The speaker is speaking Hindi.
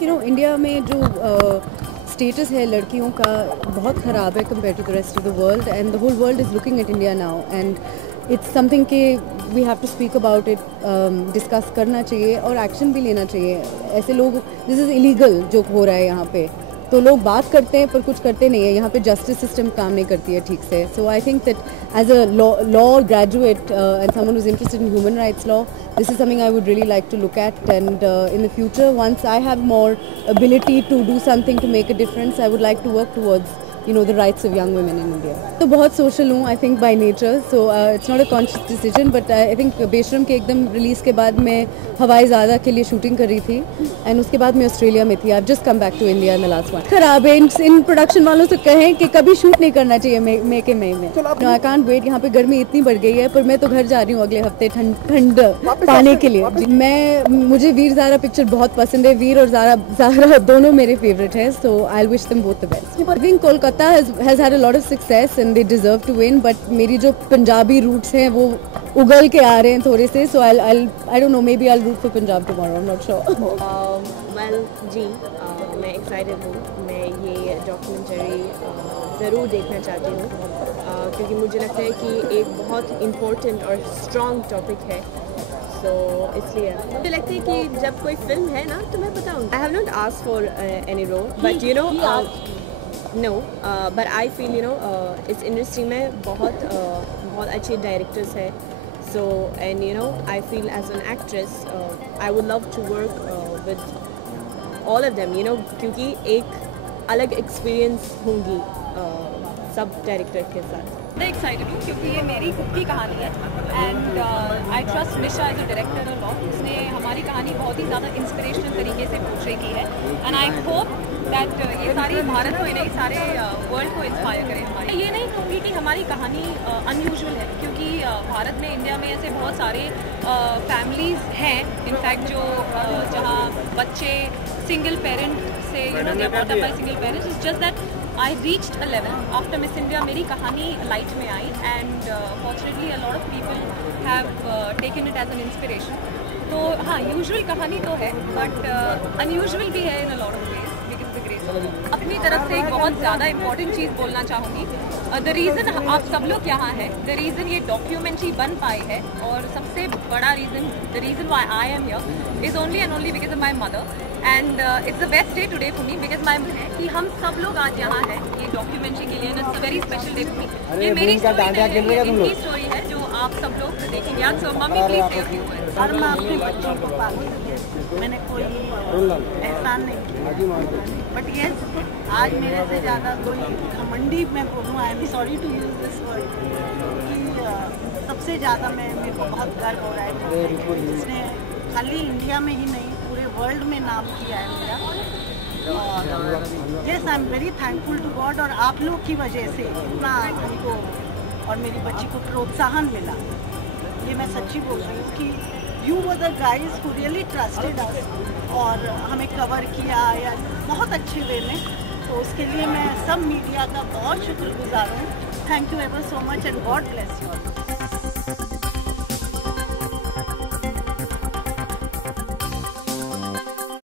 थिंक इंडिया में जो स्टेटस है लड़कियों का बहुत ख़राब है compare to the rest of the world, and the whole world is looking at India now, and it's something के we have to speak about it, discuss करना चाहिए और एक्शन भी लेना चाहिए। ऐसे लोग, दिस इज़ इलीगल जो हो रहा है यहाँ पे, तो लोग बात करते हैं पर कुछ करते नहीं है। यहाँ पे जस्टिस सिस्टम काम नहीं करती है ठीक से। So I think that as a law graduate and someone who is interested in human rights law, this is something I would really like to look at, and in the future, once I have more ability to do something to make a difference, I would like to work towards the rights of young women in India. तो बहुत सोशल हूँ I think by nature, so it's not a conscious decision, but I think बेशरम के एकदम रिलीज़ के बाद मैं हवाई ज़्यादा के लिए शूटिंग कर रही थी, एंड उसके बाद मैं ऑस्ट्रेलिया में थी। I've just come back to India in the last one. खराब है, इन प्रोडक्शन वालों से कहें कि कभी शूट नहीं करना चाहिए मई के मई में। No, I can't wait, यहाँ पे गर्मी इतनी बढ़ गई है, पर मैं तो घर जा रही हूँ अगले हफ्ते ठंड पाने के लिए। मुझे वीर ज़ारा पिक्चर बहुत पसंद है, वीर और ज़ारा दोनों मेरे फेवरेट हैं, so I'll wish them both the best. I think Kolkata has had a lot of success and they deserve to win, but मेरी जो पंजाबी रूट्स हैं वो उगल के आ रहे हैं थोड़े से, so I don't know, maybe I'll root for Punjab tomorrow, I'm not sure. Well जी, मैं excited हूँ, मैं ये डॉक्यूमेंट्री ज़रूर देखना चाहती हूँ, क्योंकि मुझे लगता है कि एक बहुत इम्पोर्टेंट और स्ट्रॉन्ग टॉपिक है, तो इसलिए मुझे लगता है कि जब कोई फिल्म है ना तो मैं बताऊँ। I have not asked for any role, but no, but I feel it's interesting. में बहुत अच्छे डायरेक्टर्स हैं, so and I feel as an actress I would love to work with all of them, क्योंकि एक अलग एक्सपीरियंस होंगी सब डायरेक्टर के साथ। मैं एक्साइटेड हूँ क्योंकि ये मेरी खुद की कहानी है, and I trust Misha as a director a lot. उसने हमारी कहानी बहुत ही ज़्यादा इंस्पिरेशनल तरीके से पोर्ट्रे की है, एंड आई होप दैट ये सारी भारत को नहीं सारे वर्ल्ड को इंस्पायर करें। हमारे ये नहीं कहूँगी कि हमारी कहानी अनयूजुअल है, क्योंकि भारत में, इंडिया में ऐसे बहुत सारे फैमिलीज़ हैं इनफैक्ट जो जहाँ बच्चे सिंगल पेरेंट से single parents. It's just that I reached a level after Miss India, मेरी कहानी लाइट में आई, and fortunately a lot of people have taken it as an inspiration. तो हाँ, यूजुअल कहानी तो है, बट अनयूजुअल भी है in a lot of ways because the grace। अपनी तरफ से एक बहुत ज़्यादा इंपॉर्टेंट चीज़ बोलना चाहूँगी। द रीज़न आप सब लोग यहाँ हैं, द रीज़न ये डॉक्यूमेंट्री बन पाई है, और सबसे बड़ा reason, the reason why I am here is only and only because of my mother, and it's the best day today for me because my है कि हम सब लोग आज यहाँ हैं ये डॉक्यूमेंट्री के लिए, and it's a very special day for me. ये मेरी स्टोरी है, इनकी स्टोरी है जो आप सब लोग देखेंगे आज। सो मम्मी प्लीज से a few words। और मैं अपने बच्चों को पालती हूँ, मैंने कोई एहसान नहीं किया, बट ये आज मेरे से ज़्यादा कोई घमंडी मैं बोलूँ, I am sorry to use this word, कि सबसे ज़्यादा मेरे को बहुत गर्व हो रहा है, जिसने खाली इंडिया में ही नहीं पूरे वर्ल्ड में नाम किया है मेरा। और yes, I am very thankful to God, और आप लोग की वजह से इतना हमको और मेरी बच्ची को प्रोत्साहन मिला। ये मैं सच्ची बोल रही हूँ कि you were the guys who really trusted अस, और हमें कवर किया या बहुत अच्छे वे में, तो उसके लिए मैं सब मीडिया का बहुत शुक्रगुजार हूँ। Thank you ever so much, and God bless you.